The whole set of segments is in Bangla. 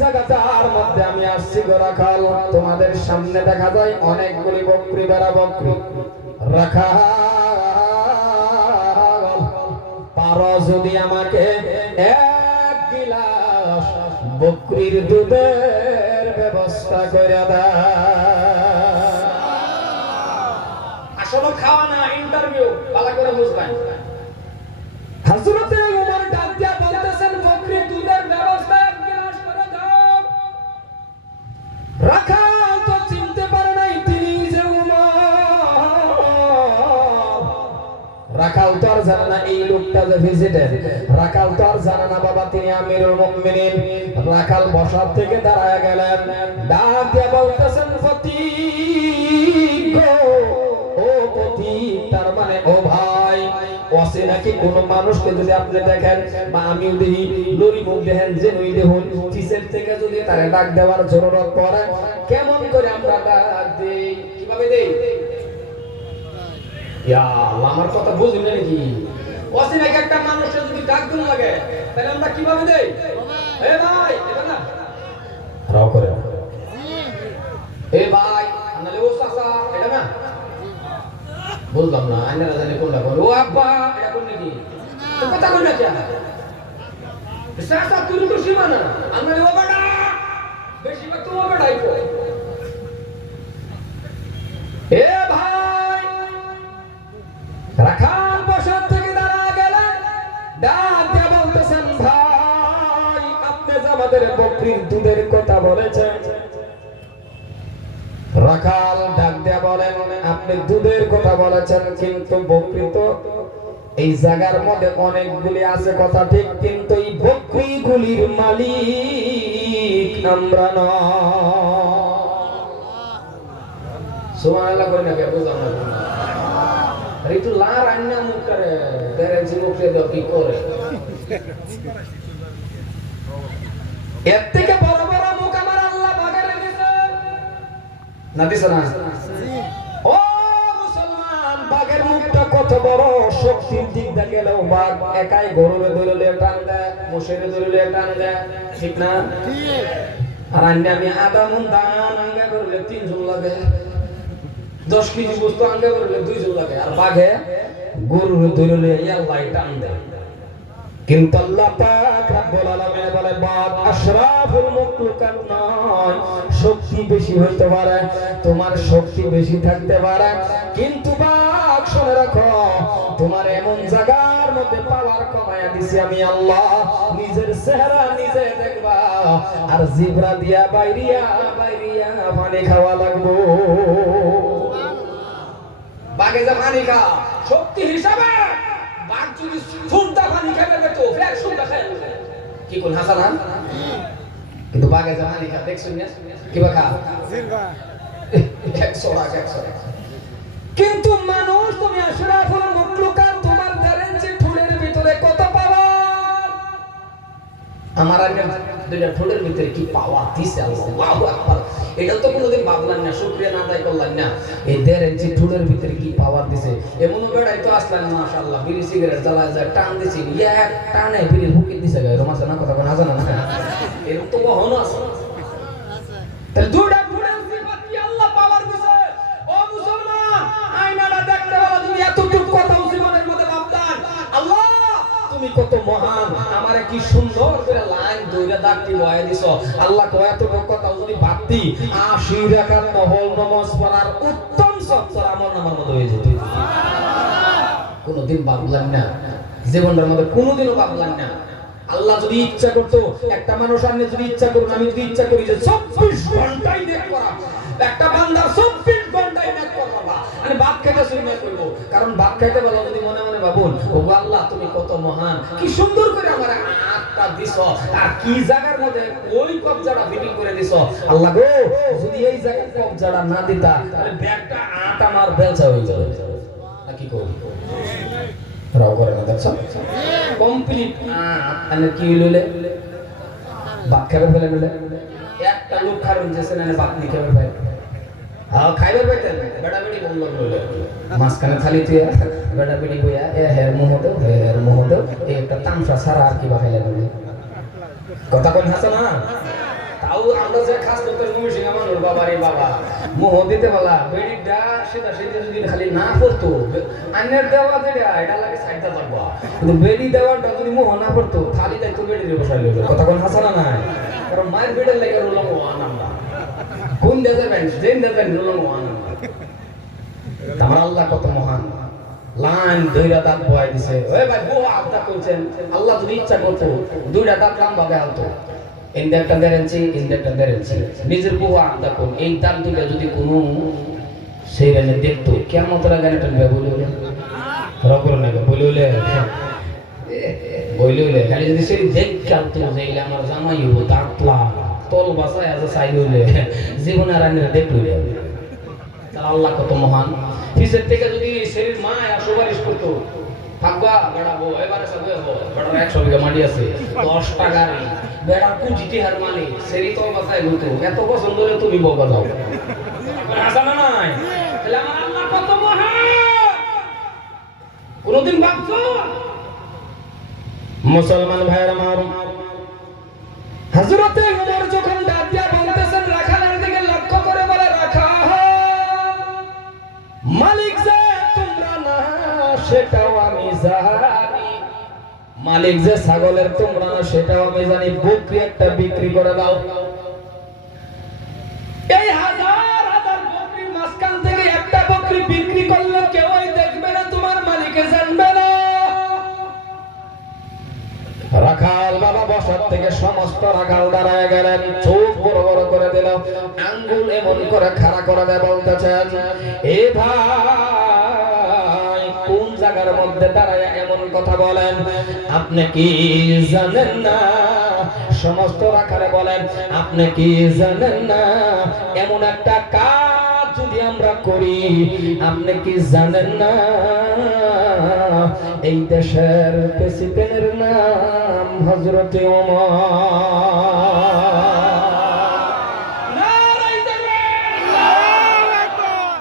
জায়গাটার মধ্যে আমি আসছি গো রাখাল, তোমাদের সামনে দেখা যায় অনেকগুলি বকরি বেড়া বকরি। রাখাল পারো যদি আমাকে এক গিলাস বকরির দুধের ব্যবস্থা করে দাও। আসলে খাওয়া না, ইন্টারভিউ ভালো করে বুঝবেন। হযরতে ওমর ডাক দিয়া বলতেছেন বকরির দুধের ব্যবস্থা এক গিলাস করে দাও। রাখাল তো চিনতে পারে নাই তিনি যে ওমর। রাখাল তো আর জানে না এই লোকটা যে ভিজিটার। রাখাল তো আর জানে না বাবা তিনি আমিরুল মুমিনিন। রাখাল বসার থেকে দাঁড়ায় গেলেন, ডাক দিয়া বলতেছেন ফতিক ও ফতিক, তার মানে ও ভাই। ওসে নাকি কোন মানুষকে যদি আপনি দেখেন বা আমি দেখি লরি মুখ দেখেন যে নই দেখুন কিসের থেকে যদি তারে ডাক দেওয়ার জরুরত পড়ে কেমন করে আমরা ডাক দেই, কিভাবে দেই? ইয়া আল্লাহ, আমার কথা বুঝলেন নাকি? ওসে নাকি একটা মানুষের যদি ডাক দিন লাগে তাহলে আমরা কিভাবে দেই? এ ভাই, এটা না রাও করে, এ ভাই আনালে ও চাচা, এটা না বুঝলাম না, আইনারা জানি কোনটা বল। ও আব্বা, এটা কোন নাকি তো কথা কই না কেন? চাচা তুই তো সীমানা আনালে ও বড়া বেশি বা তুমি বড়াই কো। এ ভাই, রাখাল বসার থেকে দাঁড়া গেলেন, ডাক দিয়ে বলতেছেন ভাই আপনি যে আমাদের বকরির দুধের কথা বলেছেন। রাখাল ডাক দিয়া বলেন আপনি দুধের কথা বলেছেন, কিন্তু বকরি তো এই জায়গার মধ্যে অনেকগুলি আছে কথা ঠিক, কিন্তু এই বকরিগুলির মালিক আমরা নয়। সুবহানাল্লাহ কই না কে বুঝলাম না। আরে একটু লা রান্না মুখ করে তেরে মুখে দাও কি করে। এর থেকে বড় বড় মুখ আমার আল্লাহ বাগারে দিয়েছে না দিছে না? ও মুসলমান, বাঘের মুখটা কত বড়, শক্তির দিক দিয়ে গেলেও বাঘ একাই গরুরে ধরলে টান দেয়, মোষেরে ধরলে টান দেয়, ঠিক না? আর আমি আধা মন ধান আঙ্গা করলে 3 জন লাগে, 10 কেজি বস্তু আঙ্গা করলে 2 জন লাগে, আর বাঘে গরুরে ধরলে আল্লাহ টান দেয়। কিন্তু আল্লাহ পাক রব্বুল আলামিন বলে বাঘ আশরাফুল মাখলুকাত নয়। শক্তি বেশি হইতে পারে, তোমার শক্তি বেশি থাকতে পারে, কিন্তু বাঘ শুনে রাখো তোমার এমন জায়গার মধ্যে পাওয়ার কমায়া দিছি আমি আল্লাহ, নিজের চেহারা নিজে দেখবা, আর জিবরা দিয়া বাইরিয়া বাইরিয়া পানি খাওয়া লাগবো। বাঘে যে পানি খা শক্তি হিসাবে বাঘ যদি সুন্দা পানি খাবে তো ফের সুন্দা খায় কি কোন হাসান, কিন্তু বাঘে যে পানি খা দেখছুন না কিবা খা জিরবা 100 টাকা 100 টাকা। কিন্তু মানুষ তুমি আশরাফুল মাখলুকাত, তোমার জানেন যে ফুলের ভিতরে কত পাওয়ার। আমার আগে দুইটা ফুলের ভিতরে কি পাওয়ার দিছে আল্লাহু আকবার, এটা তো কোনোদিন ভাবলাম না, শুকরিয়া না আদায় করলাম না। এই 1.5 ইঞ্চি ফুলের ভিতরে কি পাওয়ার দিছে, এমনও বেড়াই তো আসলাম মাশাআল্লাহ, বিড়ি সিগারেট জ্বালা যায় টান দিছি, এক টানে বিড়ি হুকি দিছে গায় রোমাস না কথা কোন হাজার না, এরকম তো কখনো আছে। তাহলে দুইটা ফুলের সিফাত কি আল্লাহ পাওয়ার দিছে। ও মুসলমান, আয়নাটা দেখতে হলো তুমি এতটুকু কথা জীবনের মধ্যে ভাবতাম আল্লাহ তুমি কত মহান, আমারে কি সুন্দর করে লাইন দইরা দাঁড়টি বয়ে দিছো। আল্লাহ কয় এতটুকু কথা যদি ভাবতি 80 রাকাত নফল নামাজ পড়ার উত্তম সত্তর আমলনামার মধ্যে হয়ে যেত। কোনদিন ভাবলাম না, জীবনের মধ্যে কোনদিনও ভাবলাম না। আল্লাহ যদি ইচ্ছা করতো, একটা মানুষ আমি যদি ইচ্ছা করুন, আমি যদি ইচ্ছা করি যে 24 ঘন্টাই নেক করা, একটা বান্দা 24 ঘন্টাই নেক করবা, আমি ভাত খেতে শুরু করব, কারণ ভাত খেতে বলা যদি মনে মনে ভাবুন ও আল্লাহ তুমি কত মহান, কি সুন্দর করে আমার আটটা দিছো, আর কি জায়গার মধ্যে ওই কবজাটা ফিটিং করে দিছো। আল্লাহ গো যদি এই জায়গায় কবজাটা না দিতা তাহলে ব্যাগটা আট আমার বেলচা হয়ে যাবে না, কি করব রাও করে না দেখছো কমপ্লিট আনে কি হইলে ভাত খাবে ফেলে ফেলে একটা লোক খারুন যেছে না ভাত নি খাবে ভাই খাইবার পাইতেন বেড়া বেড়ি বলল বলে মাঝখানে খালি তুই বেড়া বেড়ি বইয়া এ হের মোহ দেও এই একটা তামসা ছাড়া আর কি বাখাইলে বলে কথা কোন হাসা না তাও আমরা যে খাস করতে মুমিন মানুষ বাবা রে বাবা মোহ দিতে বলা বেড়িটা সেটা সেটা যদি খালি না করতো আন্যের দেওয়া যেটা এটা লাগে সাইডটা থাকবো কিন্তু বেড়ি দেওয়াটা যদি মোহ না করতো খালি তাই তো বেড়ি বসাই লইল কথা কোন হাসানা নাই কারণ মায়ের বেড়ের লেগে রোলাম ওয়ান আমরা কোন দেবেন যেন দেবেন রোলাম ওয়ান আমার আল্লাহ কত মহান লাইন দুইটা দাঁত বয় দিছে ওই ভাই বউ আবদা করছেন আল্লাহ যদি ইচ্ছা করতো দুইটা দাঁত লাম ভাবে আলতো ইনডেক্টটা দেরেনছি ইনডেক্টটা দেরেনছি নিজের বউ আবদা কোন এই দাঁত দুইটা যদি কোনো সেই রানে দেখতো কেমন তোরা গানে টানবে বললে রকর নেবে বললে বললে খালি যদি সেই দেখ কালতো যাইলে আমার জামাই হবো দাঁতলা তল বাসায় আছে চাই হইলে জীবনে আর আইনে দেখলো আল্লাহ কত মহান ফিসের থেকে যদি শরীর মায়া সুপারিশ করতো থাকবা বেড়াবো এবারে সব বেড়ার 100 বিঘা মাটি আছে 10 টাকা বেড়ার পুঁজিটি হার মানে সেরি তো বাসায় হতো এত পছন্দ হলে তুমি বকা যাও হাসানা নাই তাহলে আমার আল্লাহ কত মহান কোনদিন ভাবছো মুসলমান ভাইয়ের আমার হযরতে ওমর যখন ডাক দিয়া বলতেছেন রাখালের দিকে লক্ষ্য করে বলে রাখা মালিক যে তোমরা না সেটাও আমি জানি মালিক যে ছাগলের তোমরা না সেটাও আমি জানি বকরি একটা বিক্রি করে দাও এই হাজার হাজার বকরির মাঝখান থেকে একটা বকরি বিক্রি করলে কেউই দেখবে না তোমার মালিকে জানবে না রাখাল বাবা বসার থেকে সমস্ত রাখাল দাঁড়ায় গেলেন চোখ বড় বড় করে দিল আঙ্গুল এমন করে খাড়া করে দেয় বলতেছেন এ ভাই কোন জায়গার মধ্যে দাঁড়ায় এমন কথা বলেন আপনি কি জানেন না সমস্ত রাখালে বলেন আপনি কি জানেন না এমন একটা কাজ যদি আমরা করি আপনি কি জানেন না এই দেশের প্রেসিডেন্টের নাম হযরতে ওমর নারায়ে তাকবীর আল্লাহু আকবার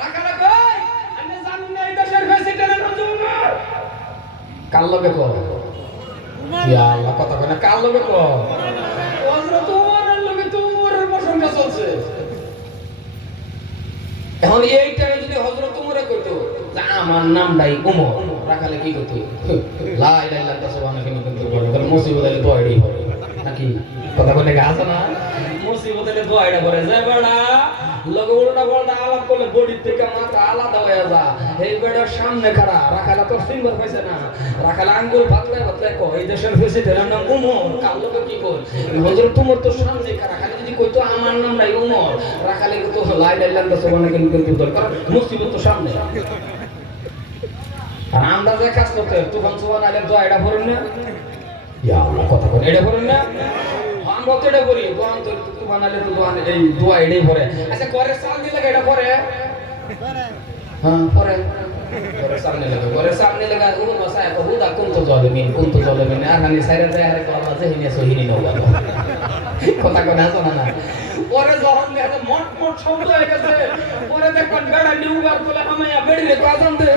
রাখালে কই আপনি জানেন না এই দেশের প্রেসিডেন্টের নাম ওমর কাল লগে কো ইয়া আল্লাহ কথা কয় না কাল লগে কো হযরত ওমরের লগে তো ওমরের প্রসঙ্গ চলছে এখন এইটারে যদি হযরত ওমরে কইতো যে আমার নামটাই ওমর রাখালে কি করতে লা ইলাহা ইল্লাল্লাহ সুবহানাহু ওয়া তাআলা মুসিবত হলে দোয়া এটাই হবে নাকি কথা বলে আছে না মুসিবত হলে দোয়া এটা করে যে বেড়া লগে উল্টা পাল্টা আলাপ করলে বডি থেকে মাথা আলাদা হয়ে যা এই বেড়ার সামনে খাড়া রাখালা তো সিঙ্গর পাইছে না রাখালা আঙ্গুল ভাতলায় ভাতলায় কো এই দেশের প্রেসিডেন্টের নাম ওমর কাল লোকে কি কই হযরত ওমর তো সামনে খাড়া খালি যদি কইতো আমার নাম নাই ওমর রাখালে তো লা ইলাহা ইল্লাল্লাহ সুবহানাহু ওয়া তাআলা দরকার মুসিবত তো সামনে আর আমরা যে কাজ করতে তুফান সুবহান আলের দোয়া এটা পড়ুন না ইয়া আল্লাহ কথা বলে এটা পড়ুন না আমরা তো এটা করি দোয়া তো তুফান আলের দোয়া এই দোয়া এটাই পড়ে আচ্ছা করে সাল দিয়ে লাগে এটা পড়ে হ্যাঁ পড়ে করে সামনে লাগা ও নসা কো হুদা কুনতু জালিমিন আর হানি সাইরা যায় আরে আল্লাহ জহিনে সহিনি নওয়া কথা কোনা শোনা না পরে যখন দেখে মোট মোট শব্দ হয়ে গেছে পরে দেখবেন বেড়া নিউবার বলে আমায়া বেড়ি রে কাজন দে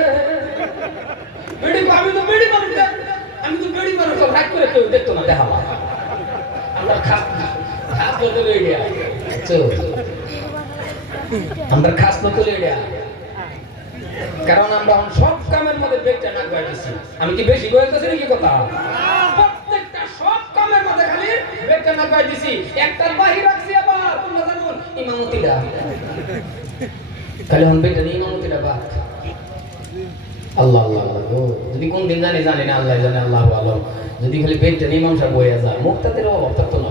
বেড়ি আমি তো বেড়ি মানুষ তো রাগ করে কেউ দেখতো না দেখাবা আমরা খাস করতে লই গিয়া আমরা খাস করতে লই গিয়া কারণ আমরা সব কামের মধ্যে বেগটা না গাইতেছি আমি কি বেশি কইতেছি নাকি কথা প্রত্যেকটা সব কামের মধ্যে খালি বেগটা না গাইতেছি একটা বাহির রাখছি আবার তোমরা জানো ইমামতিরা খালি হন বেগটা নিয়ে ইমামতিরা বা আল্লাহ আল্লাহ আল্লাহ যদি কোন দিন জানি না আল্লাহ জানে আল্লাহু আলাম যদি খালি বেগটা নিয়ে ইমাম সাহেব বইয়া যায় মুক্তাদের অভাব থাকতো না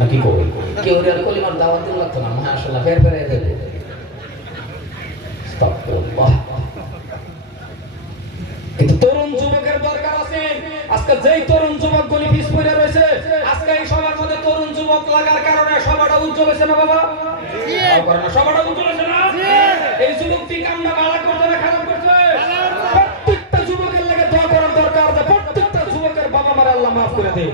নাকি কই কেউ আর কলিমার দাওয়াত দিন লাগতো না মাশাআল্লাহ ফের ফের হয়ে যাবে আস্তাগফিরুল্লাহ কিন্তু তরুণ যুবকের দরকার আছে আজকে যেই তরুণ যুবক গলি পিছ পড়ে রয়েছে আজকে এই সবার মধ্যে তরুণ যুবক লাগার কারণে সবাটা উজ্জ্বল হয়েছে না বাবা জি কারণ সবাটা উজ্জ্বল হয়েছে না জি এই যুবকটি কামনা ভালো করতে না খারাপ করছে প্রত্যেকটা যুবকের লাগে দোয়া করার দরকার আছে প্রত্যেকটা যুবকের বাবা মারা আল্লাহ maaf করে দেয়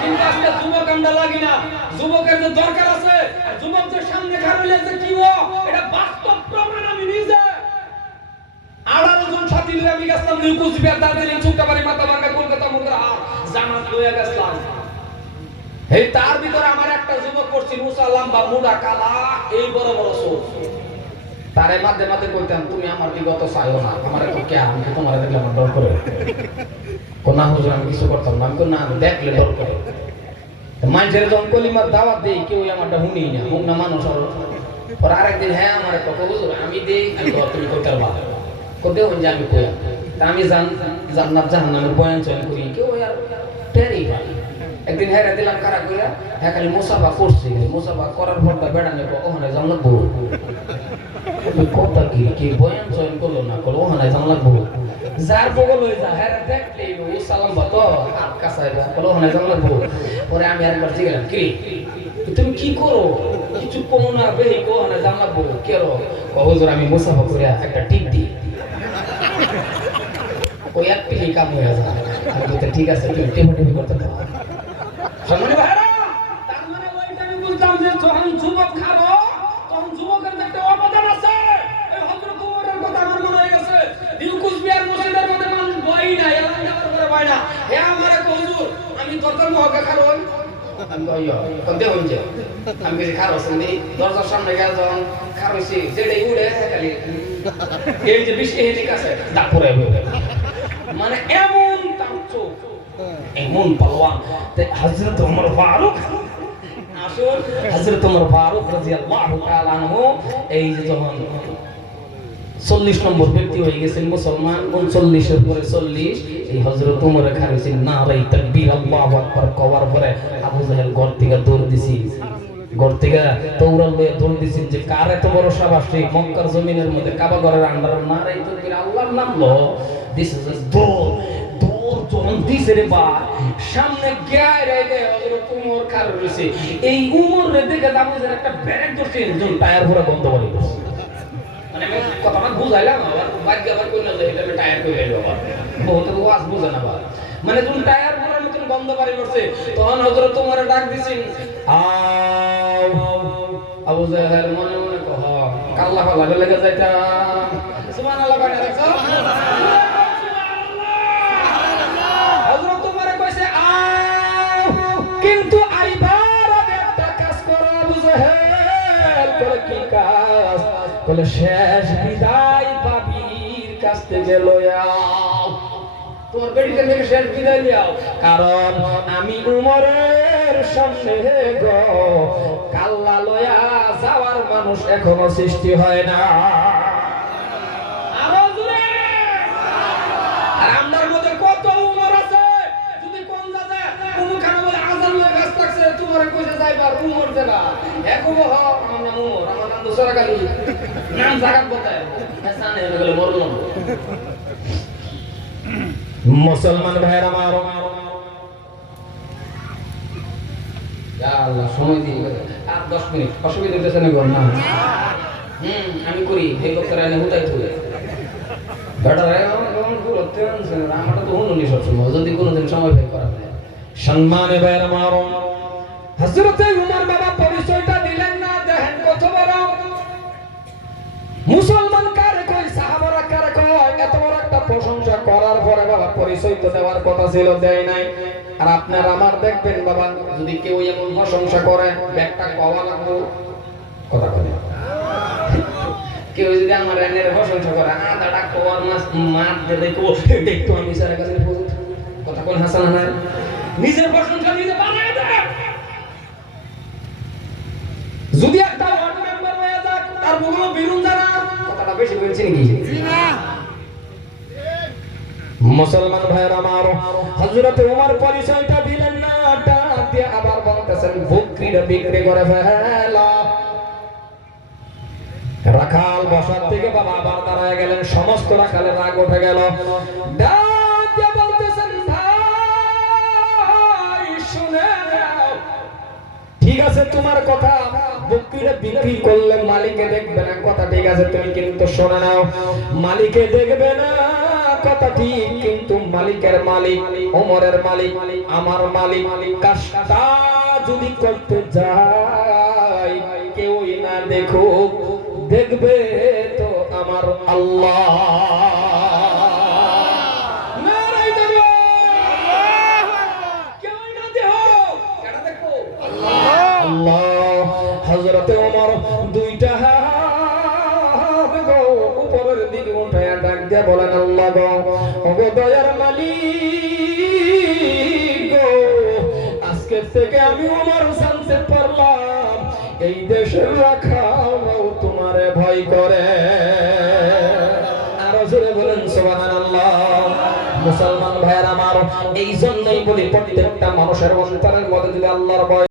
কিন্তু আজকে যুবক আমরা লাগি না যুবকের যে দরকার আছে যুবক যে সামনে খাড়াইলে যে কি ও এটা বাস্তব প্রমাণ আমি নিজে 18 জন সাথী নিয়ে আমি গেছিলাম নিউকুচবিহার দার্জিলিং চুক্তাবাড়ি মাথাভাঙ্গা কলকাতা মুদ্রা জামাত লইয়া গেছিলাম এই তার ভিতরে আমার একটা যুবক করছি মুসাল্লাম বা মুডা কালা এই বড় বড় চোখ তারে মাঝে মাঝে কইতাম তুমি আমার বিগত চাইও না আমার একটু কে আমি তোমার দেখলে আমার ডর করে কোনা হুজুর আমি কিছু করতাম না আমি না দেখলে ডর করে মানুষের যখন কলিমার দাওয়াত দেই কেউ আমারটা শুনি না হুক না মানুষ ওর আরেকদিন হ্যাঁ আমার একটা হুজুর আমি দেই আমি তুমি করতে পারবা করতে হন যে আমি কই তা আমি জান্নাত জাহান্নামের বয়ান চয়ন করি কেউ আর টেরি ভাই একদিন হেরা দিলাম কারা কইরা হ্যাঁ খালি মুসাফা করছি মুসাফা করার পর তা বেড়া নেব ওখানে যাম লাগবো কথা কি বয়ান চয়ন করলো না করলো ওখানে যাম লাগবো যার বগল হয়ে যা হেরা দেখলে ও সালাম বাতো হাত কাছাই করলো ওখানে যাম লাগবো পরে আমি আরেকবার জিজ্ঞাসা কি তুমি কি করো কিছু কমো না বেহি কো ওখানে যাম লাগবো কেন হুজুর আমি মুসাফা করে একটা টিপ দিই ওই এক পিলি কাম হয়ে যায় আমি বলতে ঠিক আছে তুমি টেপি করতে দাও সম্মানী ভাইরা তার মানে ওইটা আমি বুঝলাম যে যখন যুবক খাবো তখন যুবকের একটা অবদান আছে এই হযরত ওমরের কথা আমার মনে হয়ে গেছে দিলকুশ বিহার মসজিদের মধ্যে মানুষ বই না এলান যাওয়ার পরে বই না হে আমারে হুজুর আমি দরজার মুখে খারো আমি কইও কোনতে হইছে আমি কিছু খারো শুনি দরজার সামনে গেল যখন খারোছি যেটাই উড়ে খালি এই যে বিশ এদিক আছে দাপুরে মানে এমন তামচো এমন পালোয়ান হযরত ওমর ফারুক আসল হযরত ওমর ফারুক রাদিয়াল্লাহু তাআলা আনহু এই যে যখন 40 নম্বর ব্যক্তি হয়ে গেছেন মুসলমান 39 এর পরে 40 এই হযরত ওমর খারিছেন নারে তাকবীর আল্লাহু আকবার কওয়ার পরে আবু জাহেল ঘর থেকে দৌড় দিছি ঘর থেকে দৌড়াল লয়ে দৌড় দিছেন যে কার এত বড় সাবাস এই মক্কার জমিনের মধ্যে কাবা ঘরের আন্ডারে নারে তাকবীর আল্লাহর নাম লো দিস ইজ দৌড় যখন দিছে রে বা সামনে গায় রে হযরত ওমর খার রইছে এই ওমর রে দেখে আবু জাহেল একটা ব্যারেক ধরছে যখন টায়ার পুরো বন্ধ করে দিছে মানে আমি কথাটা বুঝাইলাম আবার ভাগ্য আবার কই না যে এটা আমি টায়ার কই লাইলো আবার বহুত ওয়াজ বুঝে না আবার মানে তুমি টায়ার পুরো মতন বন্ধ করে করছে তখন হযরত ওমরে ডাক দিছেন আবু জাহেল মনে মনে কহ কাল্লা ফালা লাগে যাইতা সুবহানাল্লাহ কয় না দেখছো কিন্তু আইবার আগে একটা কাজ করো আবু জাহেল বলে কি কাজ বলে শেষ বিদায় বাবির কাছ থেকে লয়াও তোমার বেটিকে থেকে শেষ বিদায় দাও কারণ আমি উমরের সামনে গো কাল্লা লয়া যাওয়ার মানুষ এখনো সৃষ্টি হয় না আরো জোরে আর আমরার মধ্যে কত উমর আছে যদি কোন দাদা কোন খানা বলে আজান লয়ে গাছ লাগছে তোমারে কইতে যাইবার উমর দেবা একো হ আমার নাম দুসরা গালি নাম জাগাত বতায় হাসান এর গলে মরল মুসলমান ভাইরা মারো ইয়া আল্লাহ সময় দিই আর 10 মিনিট অসুবিধা হইতেছে না গো না আমি করি এই লোকরা এনে হুতাই থুলে বেটারে এমন পুরো টেনশন আমারটা তো হুনুনি সব সময় যদি কোনোদিন সময় পাই করা যায় সম্মানে ভাইরা মারো হযরত উমর বাবা পরিচয়টা দিলেন না দেখেন কত বড় মুসলমান কারে কই সাহাবারা কারে কই এত বড় একটা প্রশংসা করার পরে বাবা পরিচয় তো দেওয়ার কথা ছিল দেয় নাই আর আপনারা আমার দেখবেন বাবা যদি কেউ এমন প্রশংসা করে ব্যাগটা পাওয়া লাগবে কথা বলে কেউ যদি আমার এনের প্রশংসা করে আদাটা কোয়ার মাছ দেখো দেখতো আমি স্যারের কাছে কথা কোন হাসান না নিজের প্রশংসা নিজে বানায় দেয় যদি একটা ওয়ার্ড মেম্বার হয়ে যাক তার বগুলো বিরুন জানা কথাটা বেশি বলছেন কি জি না মুসলমান ভাইরা আমার হযরত ওমর পরিচয়টা দিলেন না ডাক দিয়ে আবার বলতেছেন বকরিটা বিক্রি করে ফেলা রাখাল বসার থেকে বাবা আবার দাঁড়ায় গেলেন সমস্ত রাখালের রাগ উঠে গেল ডাক দিয়ে বলতেছেন ভাই শুনে নাও ঠিক আছে তোমার কথা বকরিটা বিক্রি করলে মালিকে দেখবে না কথা ঠিক আছে তুমি কিন্তু শুনে নাও মালিকে দেখবে না কথা ঠিক কিন্তু মালিকের মালিক ওমরের মালিক আমার মালিক কাজটা যদি করতে যায় কেউই না দেখুক দেখবে তো আমার আল্লাহ নারায়ে তাকবীর কেউই না দেখো কেডা দেখো ডাক দিয়ে বলেন আল্লাহ গো ওগো দয়ার মালিক গো আজকে থেকে আমি ওমর জানতে পারলাম এই দেশের রাখাও তোমারে ভয় করে। আরো জোরে বলেন সুবহানাল্লাহ। মুসলমান ভাইয়ের আমার, এই জন্যই বলি প্রত্যেকটা মানুষের অন্তরের মধ্যে যদি আল্লাহর ভয়